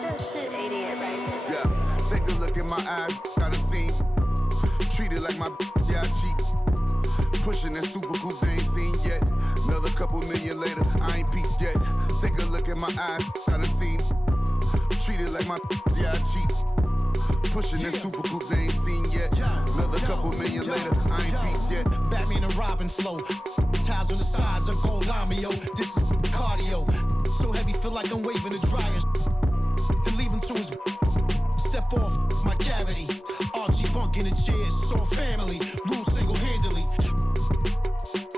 Yeah, take a look at my eyes, got a scene. Treat it like my yeah, I cheat. Pushing that super coupe they ain't seen yet. Another couple million later, I ain't peaked yet. Take a look at my eyes, got a scene. Treat it like my yeah, I cheat. Pushing that super coupe they ain't seen yet. Another couple million later, I ain't peaked yet. Batman and Robin flow. Tiles on the sides of gold lamio. This is cardio. So heavy, feel like I'm waving a dryer. Then leave him to his step off my cavity. RG Funk in the chairs, so family. Rule single-handedly.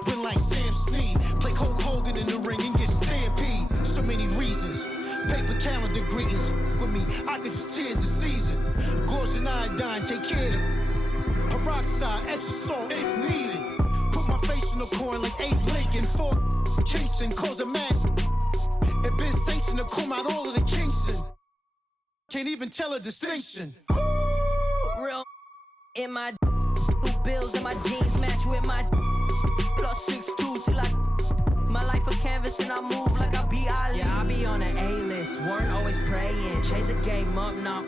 Win like Sam Snead. Play Hulk Hogan in the ring and get stampede. So many reasons. Paper calendar greetings with me. I could just tears the season. Gauze and iodine, take care of them. Peroxide, extra salt if needed. Put my face in the coin like 8 Lincoln. 4 Kingston, cause a match. It been sanctioned to come out all of the Kingston. Can't even tell a distinction. Real in my bills and my jeans match with my plus 6'2" till I my life a canvas and I move like I be Ali. Yeah, I be on an A-list, weren't always praying. Change the game up now.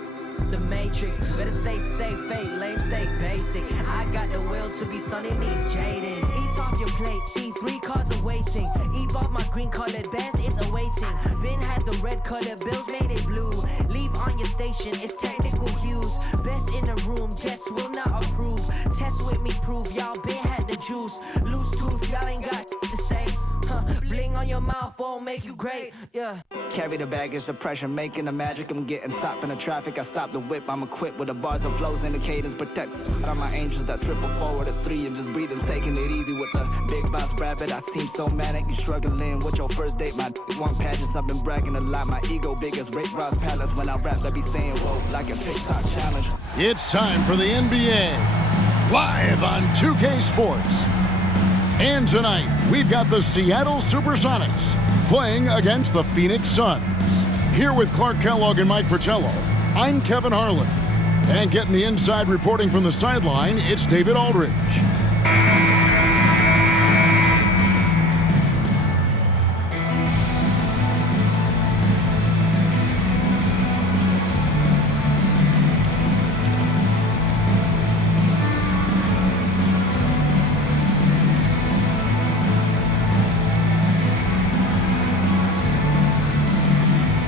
The Matrix, better stay safe, fake, lame, stay basic. I got the will to be sunning these Jadens. Eat off your plate, see 3 cars awaiting. Evolve my green colored bands, it's awaiting. Ben had the red colored bills, made it blue. Leave on your station, it's technical hues. Best in the room, guests will not approve. Test with me, prove y'all been had the juice. Loose tooth, y'all ain't got to say. Bling on your mouth won't make you great, yeah. Carry the baggage, the pressure, making the magic. I'm getting top in the traffic. I stop the whip, I'm equipped with the bars and flows and the cadence. Protect all my angels that triple forward at 3 and just breathing, taking it easy with the big boss rabbit. I seem so manic, you struggling with your first date. My one pageants, I've been bragging a lot. My ego big as Rick Ross Palace. When I rap, I be saying whoa like a TikTok challenge. It's time for the NBA, live on 2K Sports. And tonight, we've got the Seattle SuperSonics playing against the Phoenix Suns. Here with Clark Kellogg and Mike Fratello, I'm Kevin Harlan. And getting the inside reporting from the sideline, it's David Aldridge.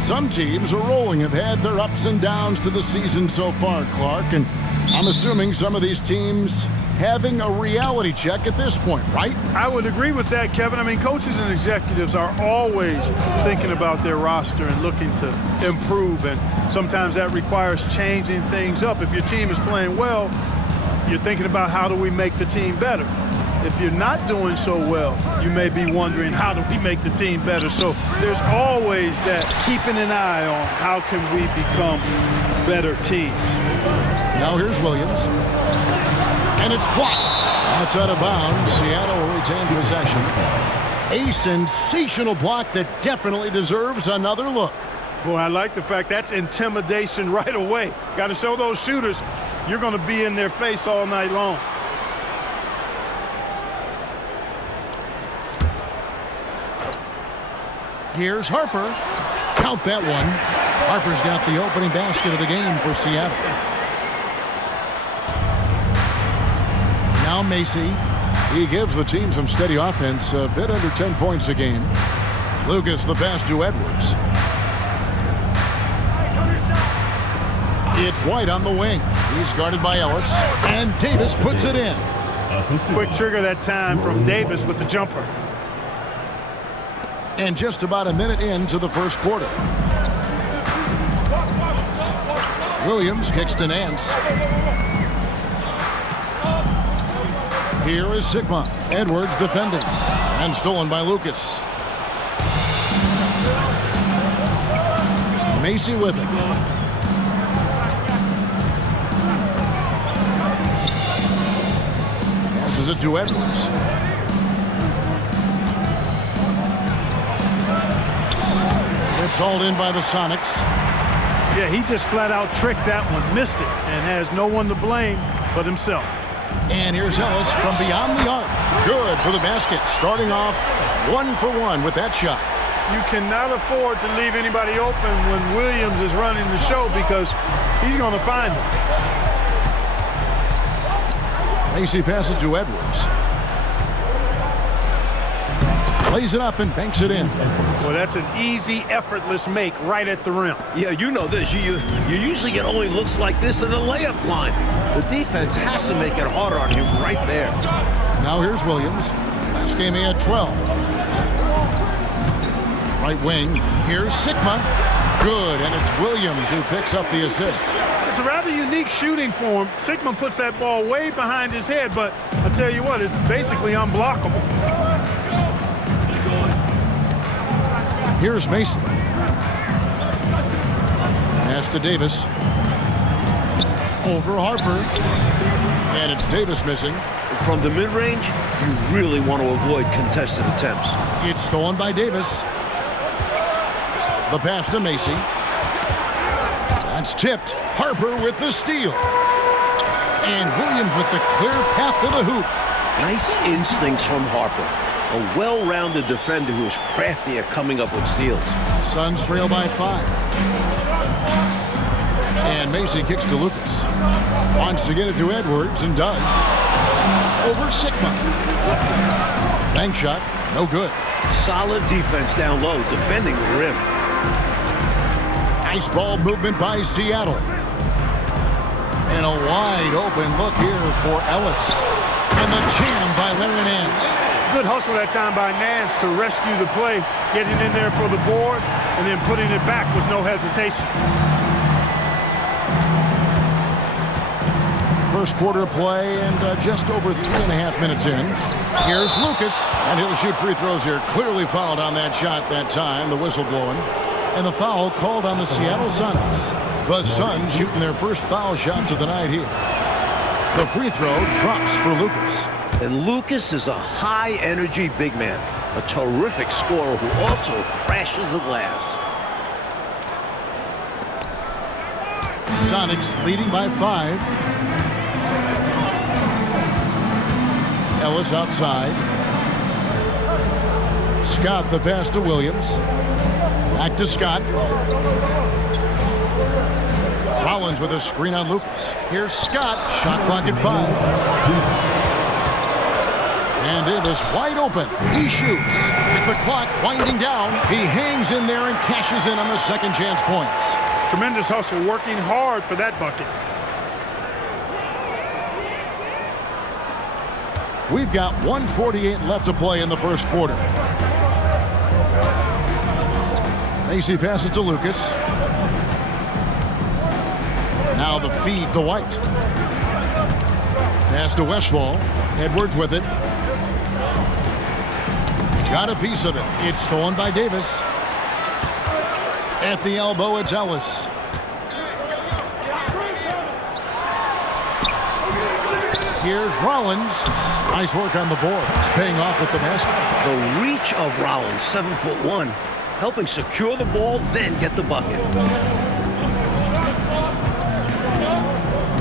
Some teams are rolling, have had their ups and downs to the season so far, Clark, and I'm assuming some of these teams having a reality check at this point, right? I would agree with that, Kevin. I mean, coaches and executives are always thinking about their roster and looking to improve, and sometimes that requires changing things up. If your team is playing well, you're thinking about how do we make the team better. If you're not doing so well, you may be wondering, how do we make the team better? So there's always that keeping an eye on how can we become better teams. Now here's Williams. And it's blocked. That's out of bounds. Seattle will retain possession. A sensational block that definitely deserves another look. Boy, I like the fact that's intimidation right away. Got to show those shooters you're going to be in their face all night long. Here's Harper. Count that one. Harper's got the opening basket of the game for Seattle. Now Macy. He gives the team some steady offense, a bit under 10 points a game. Lucas the pass to Edwards. It's White on the wing. He's guarded by Ellis. And Davis puts it in. Quick trigger that time from Davis with the jumper. And just about a minute into the first quarter. Williams kicks to Nance. Here is Sigma. Edwards defending. And stolen by Lucas. Macy with it. Passes it to Edwards. It's hauled in by the Sonics. Yeah, he just flat out tricked that one, missed it, and has no one to blame but himself. And here's Ellis from beyond the arc. Good for the basket, starting off 1 for 1 with that shot. you cannot afford to leave anybody open when Williams is running the show because he's going to find them. Macy passes to Edwards. Plays it up and banks it in. Well, that's an easy, effortless make right at the rim. Yeah, you know this. You usually get only looks like this in the layup line. The defense has to make it harder on him right there. Now here's Williams. Last game he had 12. Right wing. Here's Sigma. Good, and it's Williams who picks up the assist. It's a rather unique shooting for him. Sigma puts that ball way behind his head, but I tell you what, it's basically unblockable. Here's Mason. Pass to Davis. Over Harper. And it's Davis missing. From the mid-range, you really want to avoid contested attempts. It's stolen by Davis. The pass to Macy. That's tipped. Harper with the steal. And Williams with the clear path to the hoop. Nice instincts from Harper. A well-rounded defender who is crafty at coming up with steals. Suns trail by 5. And Macy kicks to Lucas. Wants to get it to Edwards and does. Over Sigma. Bank shot, no good. Solid defense down low, defending the rim. Nice ball movement by Seattle. And a wide open look here for Ellis. And the jam by Larry Nance. Good hustle that time by Nance to rescue the play, getting in there for the board, and then putting it back with no hesitation. First quarter of play and just over 3.5 minutes in. Here's Lucas, and he'll shoot free throws here. Clearly fouled on that shot that time, the whistle blowing. And the foul called on the Seattle Sonics. The Suns shooting their first foul shots of the night here. The free throw drops for Lucas. And Lucas is a high-energy big man, a terrific scorer who also crashes the glass. Sonics leading by 5. Ellis outside. Scott the pass to Williams. Back to Scott. Rollins with a screen on Lucas. Here's Scott. Shot clock at 5. And Davis wide open. He shoots. With the clock winding down, he hangs in there and cashes in on the second chance points. Tremendous hustle, working hard for that bucket. We've got 1:48 left to play in the first quarter. Macy passes to Lucas. Now the feed to White. Pass to Westfall. Edwards with it. Got a piece of it. It's stolen by Davis. At the elbow, it's Ellis. Here's Rollins. Nice work on the board. It's paying off with the basket. The reach of Rollins, 7'1", helping secure the ball, then get the bucket.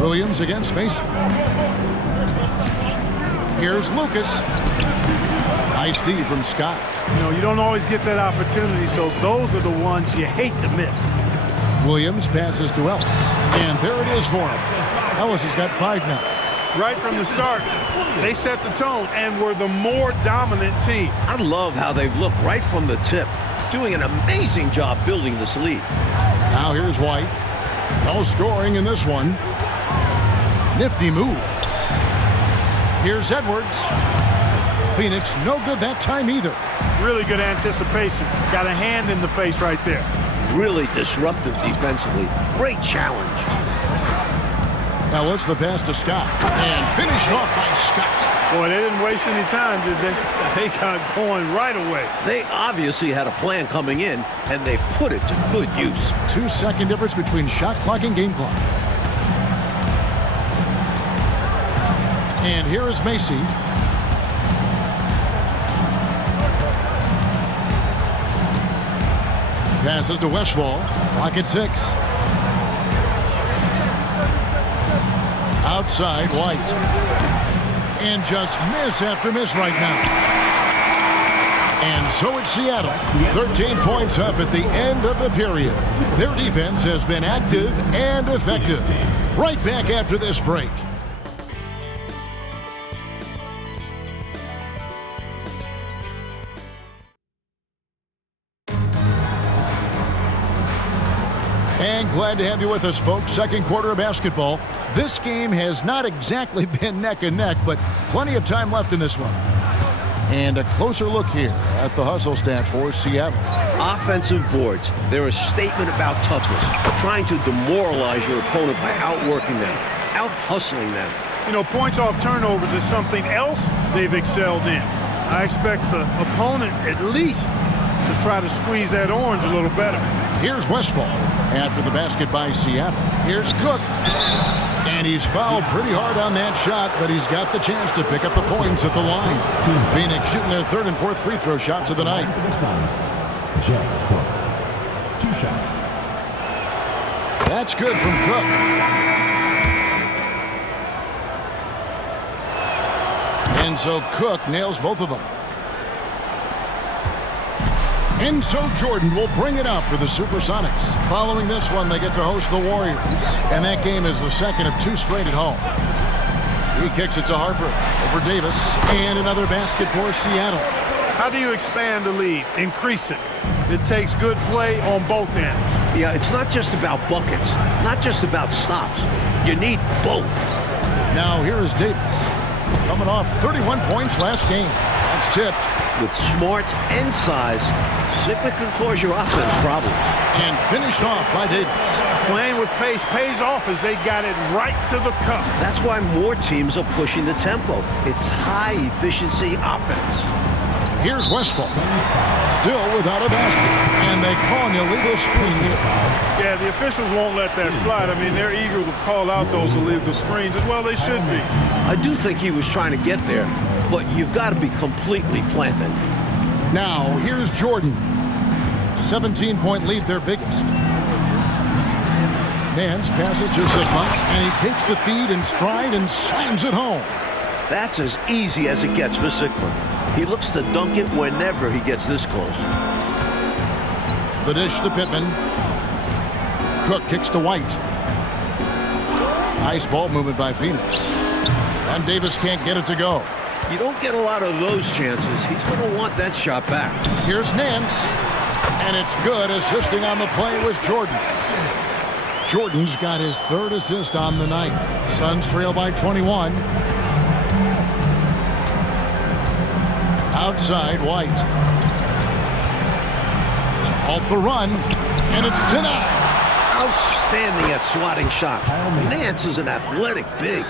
Williams against Mason. Here's Lucas. Nice D from Scott. You know, you don't always get that opportunity, so those are the ones you hate to miss. Williams passes to Ellis. And there it is for him. Ellis has got 5 now. Right from the start, they set the tone and were the more dominant team. I love how they've looked right from the tip, doing an amazing job building this lead. Now here's White. No scoring in this one. Nifty move. Here's Edwards. Phoenix no good that time either. Really good anticipation. Got a hand in the face right there. Really disruptive defensively. Great challenge. Ellis the pass to Scott. And finished off by Scott. Boy, they didn't waste any time, did they? They got going right away. They obviously had a plan coming in, and they've put it to good use. 2-second difference between shot clock and game clock. And here is Macy. Passes to Westfall. Clock at 6. Outside, White. And just miss after miss right now. And so it's Seattle, 13 points up at the end of the period. Their defense has been active and effective. Right back after this break. And glad to have you with us, folks. Second quarter of basketball. This game has not exactly been neck and neck, but plenty of time left in this one. And a closer look here at the hustle stats for Seattle. Offensive boards. They're a statement about toughness, trying to demoralize your opponent by outworking them, out-hustling them. You know, points off turnovers is something else they've excelled in. I expect the opponent at least to try to squeeze that orange a little better. Here's Westphal after the basket by Seattle. Here's Cook. And he's fouled pretty hard on that shot, but he's got the chance to pick up the points at the line. Phoenix shooting their third and fourth free throw shots of the night. Jeff Cook. 2 shots. That's good from Cook. And so Cook nails both of them. And so Jordan will bring it out for the SuperSonics. Following this one, they get to host the Warriors. And that game is the second of 2 straight at home. He kicks it to Harper over Davis. And another basket for Seattle. How do you expand the lead? Increase it. It takes good play on both ends. Yeah, it's not just about buckets, not just about stops. You need both. Now here is Davis. Coming off 31 points last game. That's tipped. With smarts and size, Sigma can cause your offense problems. And finished off by Davis. Playing with pace pays off as they got it right to the cup. That's why more teams are pushing the tempo. It's high-efficiency offense. Here's Westphal. Still without a basket. And they call an illegal screen here. Yeah, the officials won't let that slide. I mean, they're eager to call out those illegal screens as well. They should be. I do think he was trying to get there, but you've got to be completely planted. Now, here's Jordan. 17-point lead, their biggest. Nance passes to Sigma, and he takes the feed in stride and slams it home. That's as easy as it gets for Sigma. He looks to dunk it whenever he gets this close. The dish to Pittman. Cook kicks to White. Nice ball movement by Phoenix. And Davis can't get it to go. You don't get a lot of those chances. He's going to want that shot back. Here's Nance. And it's good. Assisting on the play was Jordan. Jordan's got his 3rd assist on the night. Suns trail by 21. Outside, White. To halt the run. And it's denied. Outstanding at swatting shots. Nance is an athletic big.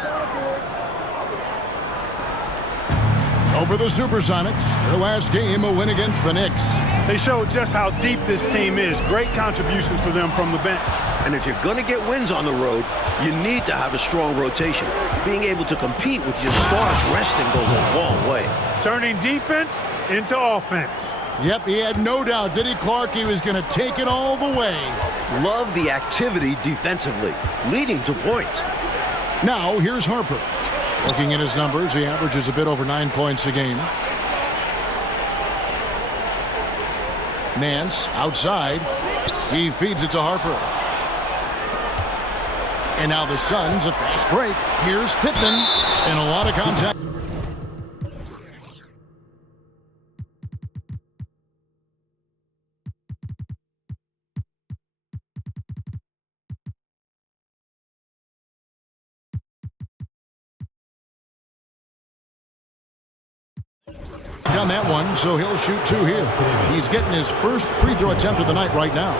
Over the SuperSonics, their last game, a win against the Knicks. They showed just how deep this team is. Great contributions for them from the bench. And if you're going to get wins on the road, you need to have a strong rotation. Being able to compete with your stars resting goes a long way. Turning defense into offense. Yep, he had no doubt, did he, Clark? He was going to take it all the way. Love the activity defensively, leading to points. Now, here's Harper. Looking at his numbers, he averages a bit over 9 points a game. Nance, outside. He feeds it to Harper. And now the Suns, a fast break. Here's Pittman, and a lot of contact. On that one, so he'll shoot 2 here. He's getting his first free throw attempt of the night right now.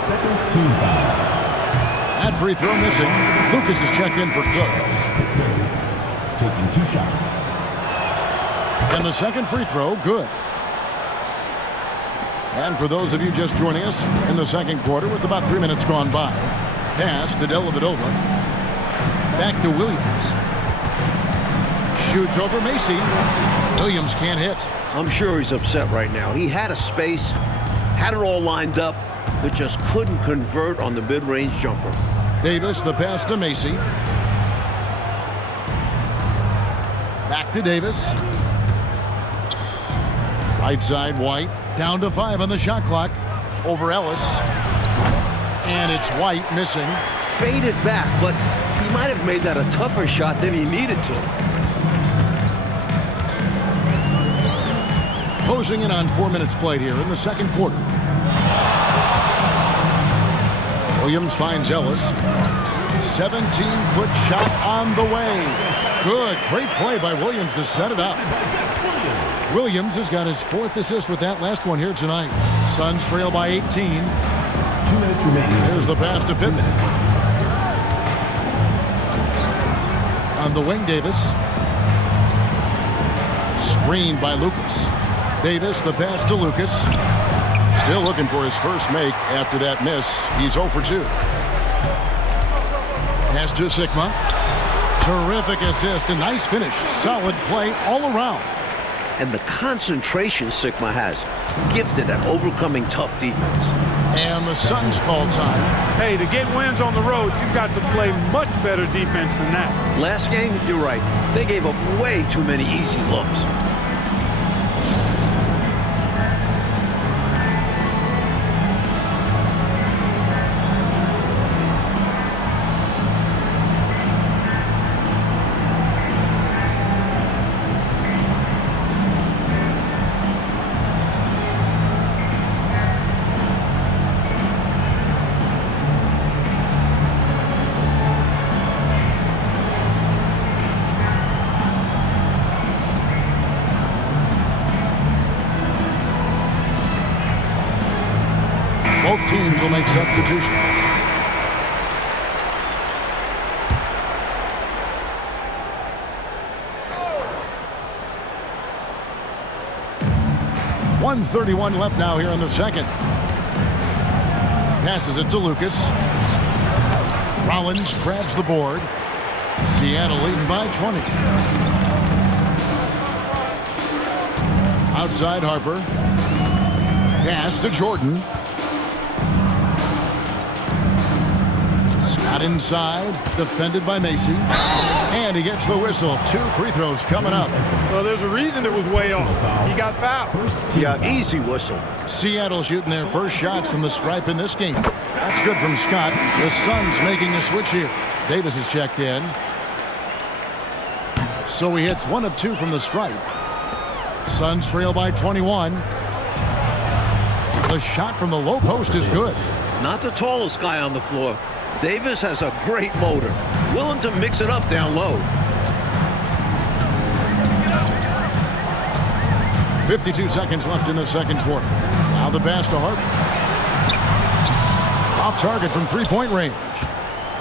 That free throw missing. Lucas is checked in for Cook. Taking 2 shots. And the second free throw, good. And for those of you just joining us in the second quarter with about 3 minutes gone by, pass to Dellavedova. Back to Williams. Shoots over Macy. Williams can't hit. I'm sure he's upset right now. He had a space, had it all lined up, but just couldn't convert on the mid-range jumper. Davis, the pass to Macy. Back to Davis. Right side, White. Down to 5 on the shot clock. Over Ellis. And it's White missing. Faded back, but he might have made that a tougher shot than he needed to. Closing in on 4 minutes played here in the second quarter. Williams finds Ellis. 17-foot shot on the way. Good. Great play by Williams to set it up. Williams has got his 4th assist with that last one here tonight. Suns trail by 18. 2 minutes remaining. There's the pass to Pippen. On the wing, Davis. Screened by Lucas. Davis, the pass to Lucas. Still looking for his first make after that miss. He's 0 for 2. Pass to Sigma. Terrific assist. A nice finish. Solid play all around. And the concentration Sigma has, gifted at overcoming tough defense. And the Suns call time. Hey, to get wins on the road, you've got to play much better defense than that. Last game, you're right. They gave up way too many easy looks. Both teams will make substitutions. .131 left now here in the second. Passes it to Lucas. Rollins grabs the board. Seattle leading by 20. Outside Harper. Pass to Jordan. Scott inside, defended by Macy. And he gets the whistle. 2 free throws coming up. Well, there's a reason it was way off. He got fouled. Yeah, easy whistle. Seattle shooting their first shots from the stripe in this game. That's good from Scott. The Suns making a switch here. Davis is checked in. So he hits 1 of 2 from the stripe. Suns trail by 21. The shot from the low post is good. Not the tallest guy on the floor. Davis has a great motor. Willing to mix it up down low. 52 seconds left in the second quarter. Now the pass to Harper. Off target from three-point range.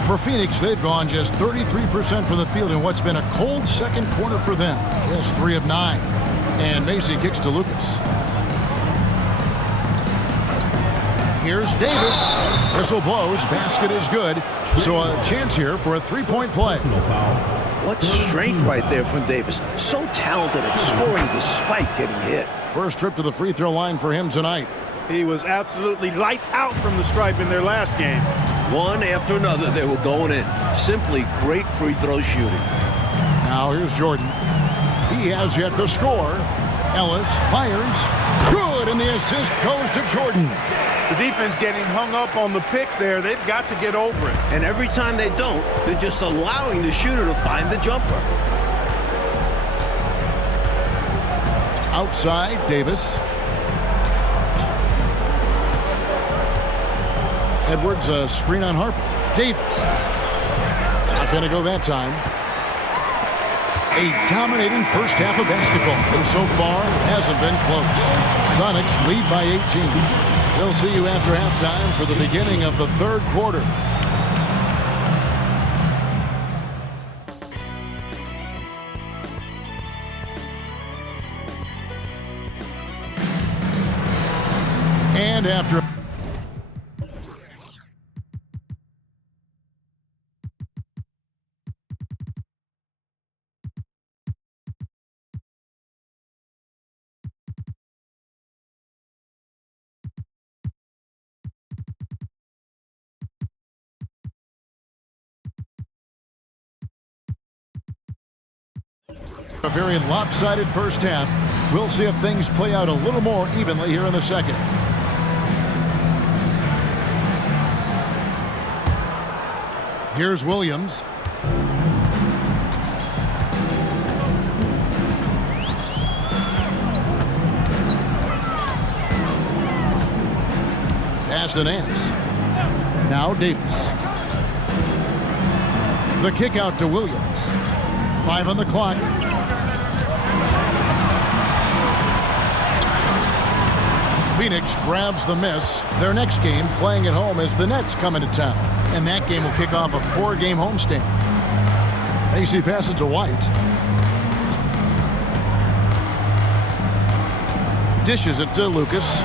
For Phoenix, they've gone just 33% for the field in what's been a cold second quarter for them. Just 3 of 9. And Macy kicks to Lucas. Here's Davis. Whistle blows. Basket is good. So a chance here for a three-point play. What strength right there from Davis. So talented at scoring despite getting hit. First trip to the free throw line for him tonight. He was absolutely lights out from the stripe in their last game. One after another, they were going in. Simply great free throw shooting. Now here's Jordan. He has yet to score. Ellis fires. Good, and the assist goes to Jordan. The defense getting hung up on the pick there. They've got to get over it. And every time they don't, they're just allowing the shooter to find the jumper. Outside, Davis. Edwards, a screen on Harper. Davis. Not going to go that time. A dominating first half of basketball, and so far hasn't been close. Sonics lead by 18. We'll see you after halftime for the beginning of the third quarter. And after a very lopsided first half, We'll see if things play out a little more evenly here in the second. Here's Williams. Pass to Nance. Now Davis. The kick out to Williams. 5 on the clock. Phoenix grabs the miss. Their next game playing at home as the Nets come into town. And that game will kick off a 4-game homestand. AC passes to White. Dishes it to Lucas.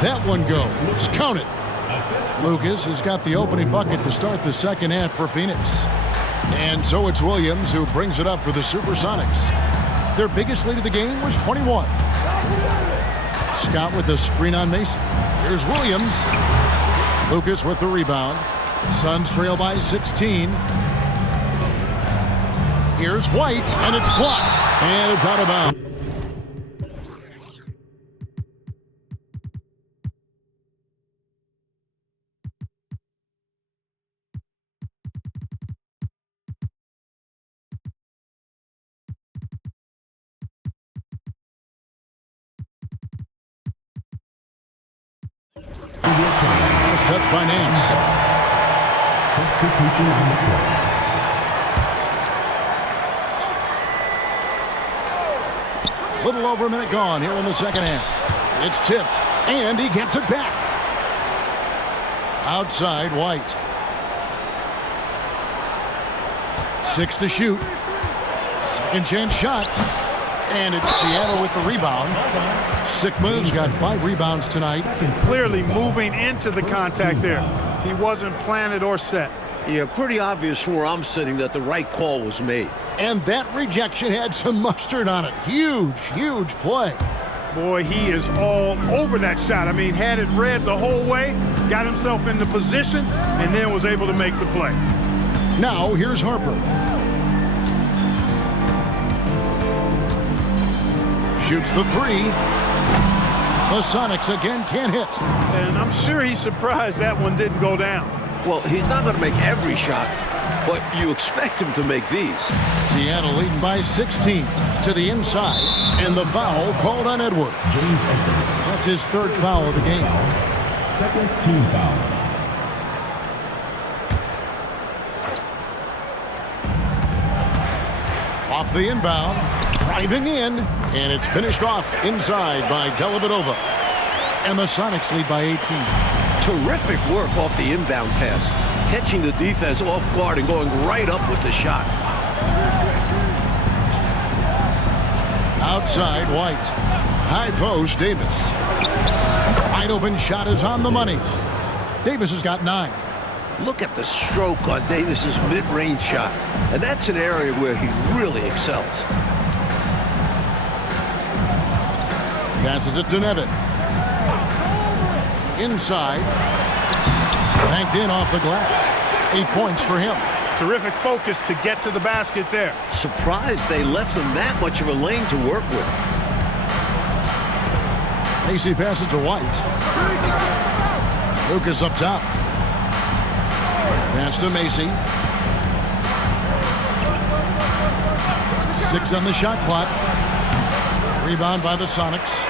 That one goes. Count it. Lucas has got the opening bucket to start the second half for Phoenix. And so it's Williams who brings it up for the SuperSonics. Their biggest lead of the game was 21. Scott with the screen on Mason. Here's Williams. Lucas with the rebound. Suns trail by 16. Here's White, and it's blocked. And it's out of bounds. Last touch by Nance. Substitution on the play. Little over a minute gone here in the second half. It's tipped, and he gets it back. Outside, White. 6 to shoot. Second chance shot. And it's Seattle with the rebound. Sigma's got 5 rebounds tonight. Clearly moving into the contact there. He wasn't planted or set. Yeah, pretty obvious from where I'm sitting that the right call was made. And that rejection had some mustard on it. Huge, huge play. Boy, he is all over that shot. I mean, had it read the whole way, got himself in the position, and then was able to make the play. Now, here's Harper. Shoots the 3. The Sonics again can't hit. And I'm sure he's surprised that one didn't go down. Well, he's not going to make every shot, but you expect him to make these. Seattle leading by 16 to the inside, and the foul called on Edwards. James Edwards. That's his 3rd foul of the game. Second team foul. Off the inbound, driving in, and it's finished off inside by Dellavedova. And the Sonics lead by 18. Terrific work off the inbound pass, catching the defense off guard and going right up with the shot. Outside, White. High post, Davis. Wide open shot is on the money. Davis has got 9. Look at the stroke on Davis's mid-range shot, and that's an area where he really excels. Passes it to Nevin. Inside. Banked in off the glass. 8 points for him. Terrific focus to get to the basket there. Surprised they left him that much of a lane to work with. AC passes to White. Lucas up top. Pass to Macy. 6 on the shot clock. Rebound by the Sonics.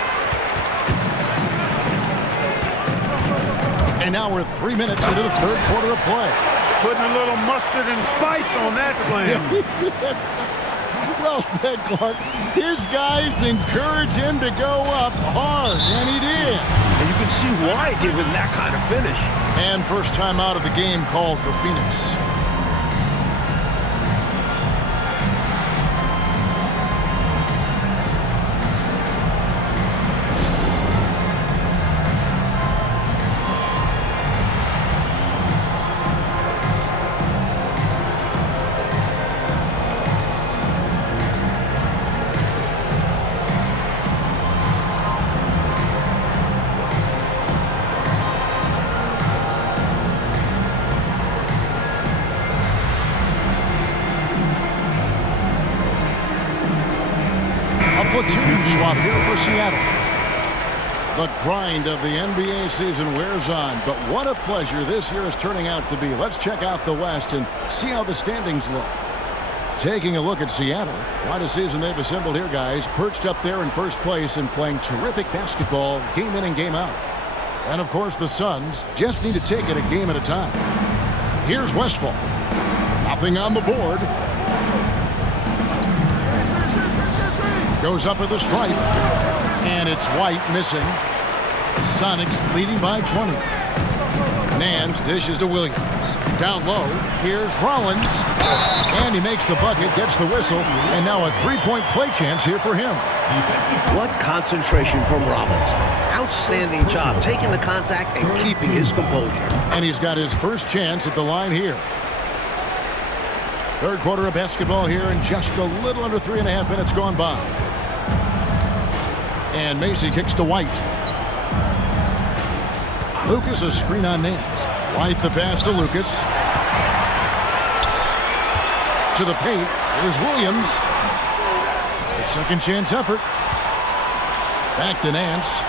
And now we're 3 minutes into the 3rd quarter of play. Putting a little mustard and spice on that slam. Yeah, he did. Well said, Clark. His guys encourage him to go up hard, and he did. And you can see why, given that kind of finish. And first time out of the game called for Phoenix. platoon swap here for Seattle. The grind of the NBA season wears on, but what a pleasure this year is turning out to be. Let's check out the West and see how the standings look. Taking a look at Seattle, what a season they've assembled here, guys. Perched up there in first place and playing terrific basketball game in and game out. And, of course, the Suns just need to take it a game at a time. Here's Westfall. Nothing on the board. Goes up at the stripe. And it's White missing. Sonics leading by 20. Nance dishes to Williams. Down low, here's Rollins. And he makes the bucket, gets the whistle, and now a three-point play chance here for him. What concentration from Rollins. Outstanding job taking the contact and keeping his composure. And he's got his first chance at the line here. Third quarter of basketball here, and just a little under 3.5 minutes gone by. And Macy kicks to White. Lucas a screen on Nance. White the pass to Lucas. To the paint. Here's Williams. A second chance effort. Back to Nance.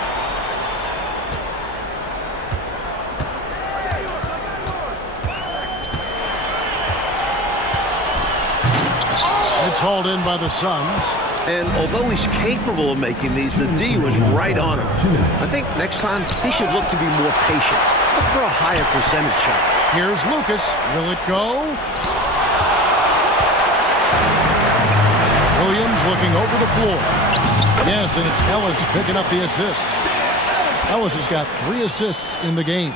It's hauled in by the Suns. And although he's capable of making these, the D was right on him. I think next time he should look to be more patient. Look for a higher percentage shot. Here's Lucas. Will it go? Williams looking over the floor. Yes, and it's Ellis picking up the assist. Ellis has got 3 assists in the game.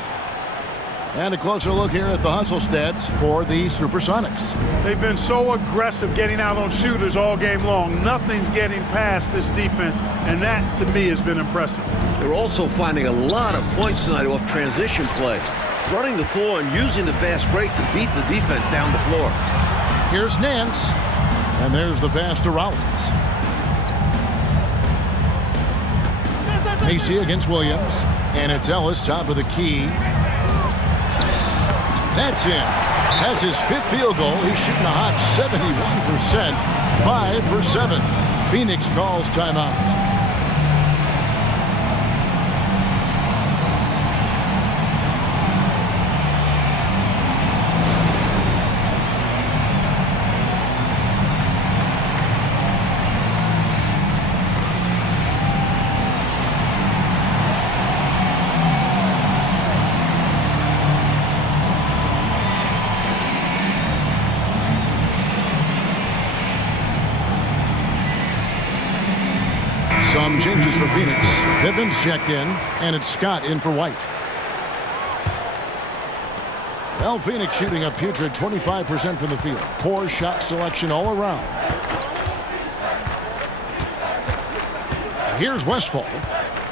And a closer look here at the hustle stats for the SuperSonics. They've been so aggressive getting out on shooters all game long. Nothing's getting past this defense, and that, to me, has been impressive. They're also finding a lot of points tonight off transition play. Running the floor and using the fast break to beat the defense down the floor. Here's Nance. And there's the pass to Rollins. Macy against Williams. And it's Ellis, top of the key. That's in. That's his 5th field goal. He's shooting a hot 71%. 5 for 7. Phoenix calls timeout. Some changes for Phoenix. Pippin's checked in, and it's Scott in for White. Well, Phoenix shooting a putrid 25% from the field. Poor shot selection all around. Here's Westfall.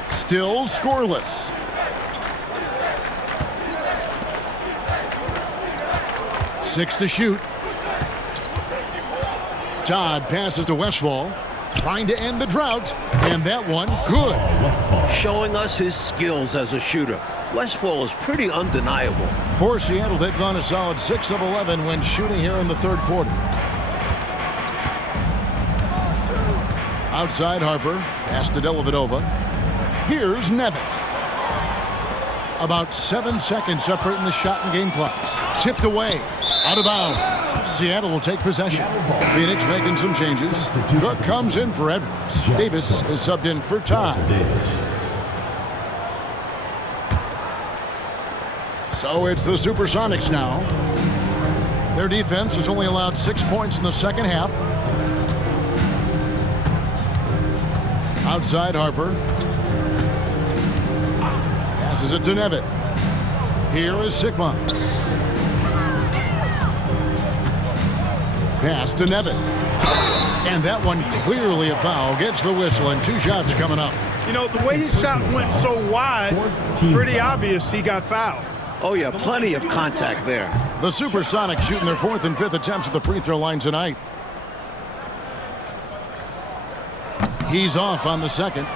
Still scoreless. Six to shoot. Todd passes to Westfall. Trying to end the drought, and that one good. Showing us his skills as a shooter. Westfall is pretty undeniable. For Seattle, they've gone a solid 6 of 11 when shooting here in the third quarter. Outside Harper, pass to Dellavedova. Here's Nevitt. About 7 seconds separating the shot and game clocks. Tipped away, out of bounds. Seattle will take possession. Phoenix making some changes. Cook comes in for Edwards. Davis is subbed in for Todd. So it's the SuperSonics now. Their defense has only allowed 6 points in the second half. Outside Harper. Passes it to Nevitt. Here is Sigma. Pass to Nevitt. And that one clearly a foul. Gets the whistle, and 2 shots coming up. You know, the way his shot went so wide, pretty obvious he got fouled. Oh, yeah, plenty of contact there. The SuperSonics shooting their 4th and 5th attempts at the free throw line tonight. He's off on the second.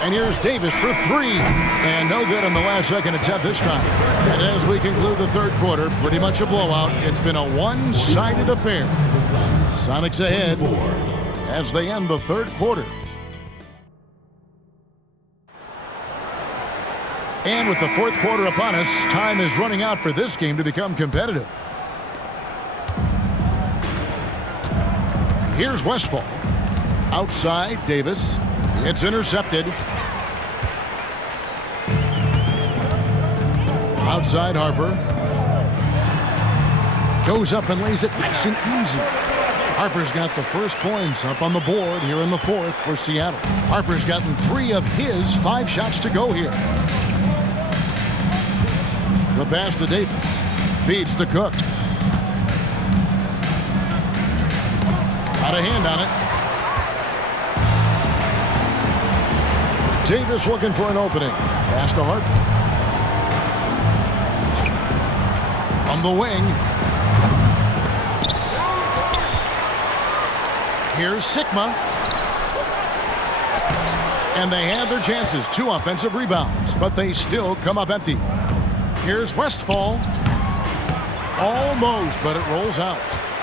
And here's Davis for three. And no good on the last second attempt this time. And as we conclude the third quarter, pretty much a blowout. It's been a one-sided affair. Sonics ahead as they end the third quarter. And with the fourth quarter upon us, time is running out for this game to become competitive. Here's Westfall. Outside, Davis. It's intercepted. Outside, Harper. Goes up and lays it nice and easy. Harper's got the first points up on the board here in the fourth for Seattle. Harper's gotten 3 of his 5 shots to go here. The pass to Davis. Feeds to Cook. Got a hand on it. Davis looking for an opening. Pass to Harper. From the wing. Here's Sigma. And they had their chances. 2 offensive rebounds, but they still come up empty. Here's Westfall. Almost, but it rolls out.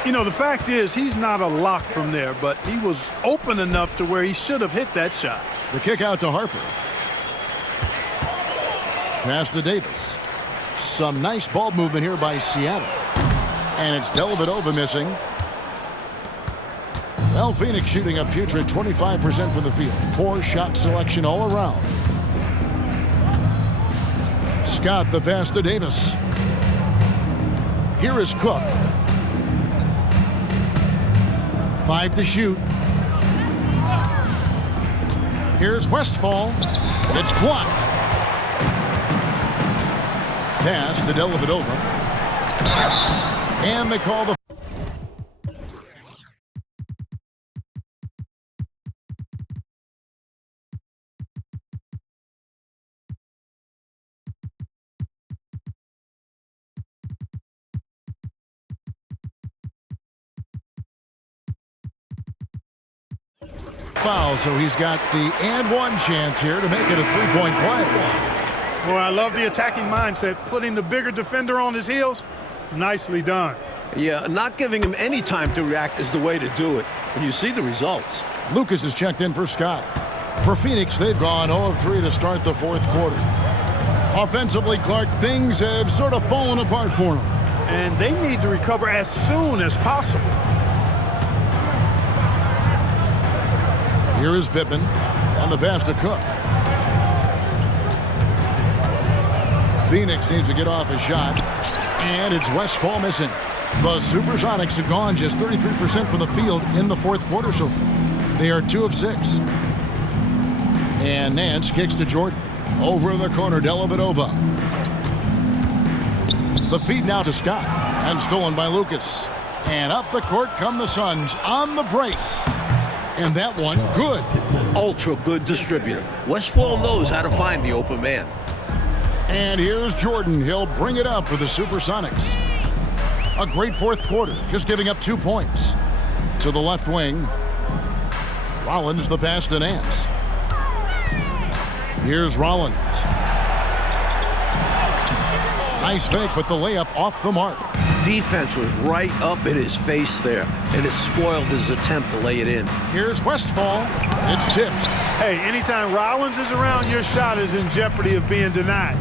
You know, the fact is he's not a lock from there, but he was open enough to where he should have hit that shot. The kick out to Harper. Pass to Davis. Some nice ball movement here by Seattle. And it's Dellavedova missing. Well, Phoenix shooting a putrid 25% from the field. Poor shot selection all around. Scott the pass to Davis. Here is Cook. 5 to shoot. Here's Westfall. It's blocked. Pass to Dellavedova. And they call the foul, so he's got the and one chance here to make it a 3-point play. Boy, I love the attacking mindset, putting the bigger defender on his heels. Nicely done. Yeah, not giving him any time to react is the way to do it. And you see the results. Lucas is checked in for Scott. For Phoenix, they've gone 0 of 3 to start the fourth quarter. Offensively, Clark, things have sort of fallen apart for them. And they need to recover as soon as possible. Here is Pippen on the pass to Cook. Phoenix needs to get off a shot, and it's Westfall missing. The Supersonics have gone just 33% from the field in the fourth quarter so far. They are 2 of 6. And Nance kicks to Jordan. Over in the corner, Dellavedova. The feed now to Scott, and stolen by Lucas. And up the court come the Suns on the break. And that one, good. Ultra good distributor. Westfall knows how to find the open man. And here's Jordan. He'll bring it up for the Supersonics. A great fourth quarter, just giving up 2 points. To the left wing. Rollins the pass to Nance. Here's Rollins. Nice fake, but the layup off the mark. Defense was right up in his face there, and it spoiled his attempt to lay it in. Here's Westfall. It's tipped. Hey, anytime Rollins is around, your shot is in jeopardy of being denied.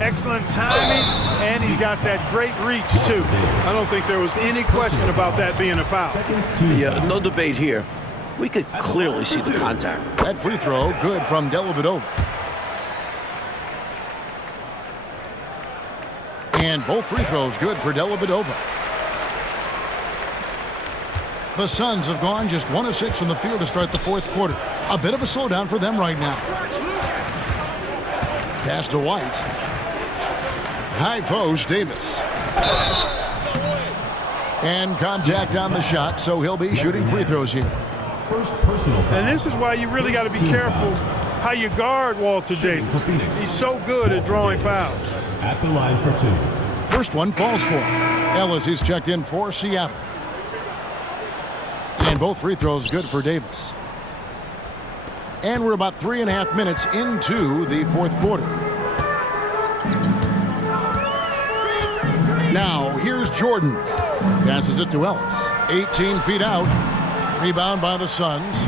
Excellent timing, and he's got that great reach, too. I don't think there was any question about that being a foul. Yeah, no debate here. We could clearly see the contact. That free throw, good from Dellavedova. And both free throws good for Dellavedova. The Suns have gone just 1 of 6 from the field to start the fourth quarter. A bit of a slowdown for them right now. Pass to White. High post, Davis. And contact on the shot, so he'll be shooting free throws here. First personal foul. And this is why you really got to be careful how you guard Walter Davis. He's so good at drawing fouls. At the line for 2. First one falls for Ellis. He's checked in for Seattle. And both free throws good for Davis. And we're about 3.5 minutes into the fourth quarter. Now, here's Jordan. Passes it to Ellis. 18 feet out. Rebound by the Suns.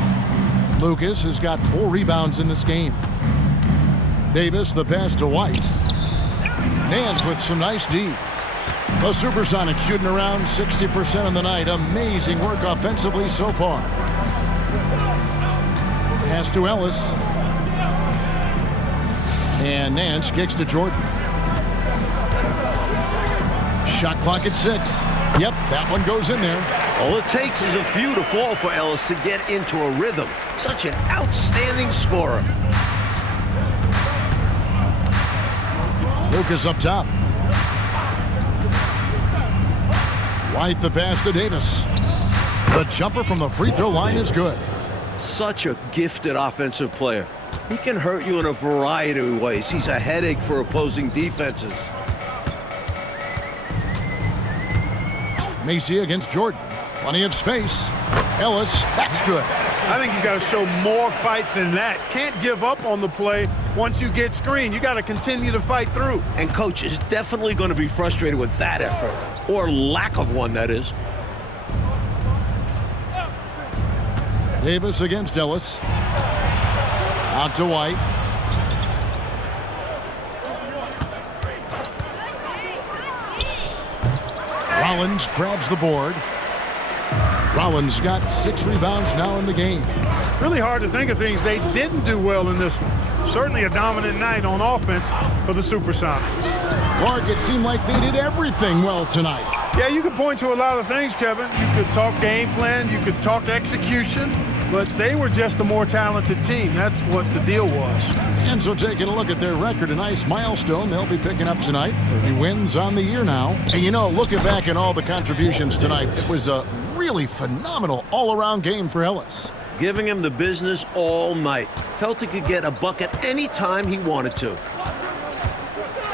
Lucas has got 4 rebounds in this game. Davis, the pass to White. Nance with some nice D. The SuperSonics shooting around 60% on the night. Amazing work offensively so far. Pass to Ellis. And Nance kicks to Jordan. Shot clock at 6. Yep, that one goes in there. All it takes is a few to fall for Ellis to get into a rhythm. Such an outstanding scorer. Lucas up top. White the pass to Davis. The jumper from the free throw line is good. Such a gifted offensive player. He can hurt you in a variety of ways. He's a headache for opposing defenses. Macy against Jordan. Plenty of space. Ellis, that's good. I think he's got to show more fight than that. Can't give up on the play once you get screened. You got to continue to fight through. And coach is definitely going to be frustrated with that effort, or lack of one, that is. Davis against Ellis. Out to White. Rollins grabs the board. Rollins got 6 rebounds now in the game. Really hard to think of things they didn't do well in this one. Certainly a dominant night on offense for the SuperSonics. Clark, it seemed like they did everything well tonight. Yeah, you could point to a lot of things, Kevin. You could talk game plan, you could talk execution, but they were just a more talented team. That's what the deal was. And so taking a look at their record, a nice milestone they'll be picking up tonight. 30 wins on the year now. And you know, looking back at all the contributions tonight, it was a really phenomenal all-around game for Ellis. Giving him the business all night. Felt he could get a bucket any time he wanted to.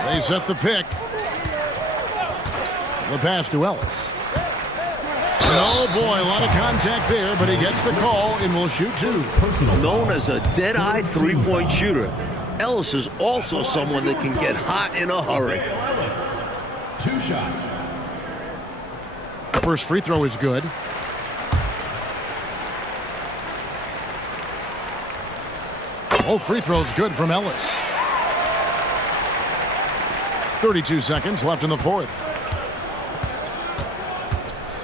They set the pick. The pass to Ellis. And oh boy, a lot of contact there, but he gets the call and will shoot 2. Known as a dead-eye three-point shooter, Ellis is also someone that can get hot in a hurry. 2 shots. First free throw is good. Both free throws good from Ellis. 32 seconds left in the fourth.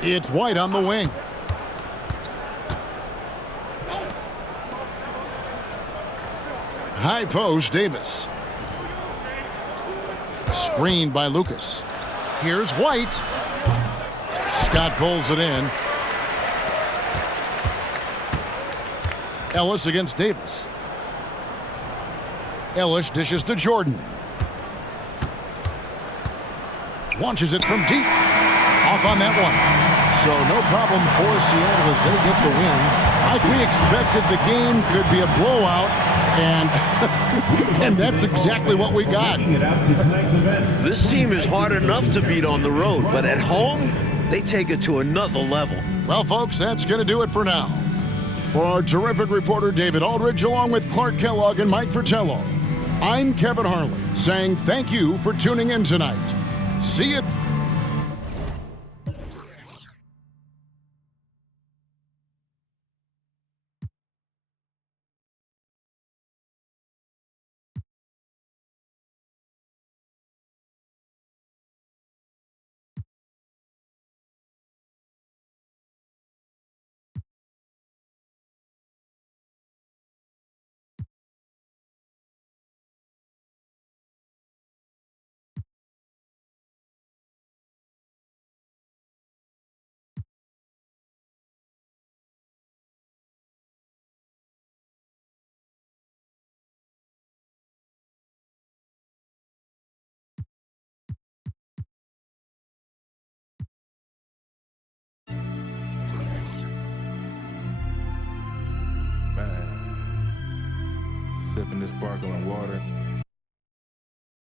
It's White on the wing. High post, Davis. Screened by Lucas. Here's White. Scott pulls it in. Ellis against Davis. Ellis dishes to Jordan. Launches it from deep. Off on that one. So no problem for Seattle as they get the win. Like we expected, the game could be a blowout, and that's exactly what we got. This team is hard enough to beat on the road, but at home, they take it to another level. Well, folks, that's going to do it for now. For our terrific reporter, David Aldridge, along with Clark Kellogg and Mike Fratello, I'm Kevin Harley, saying thank you for tuning in tonight. See you. Sipping this sparkling water.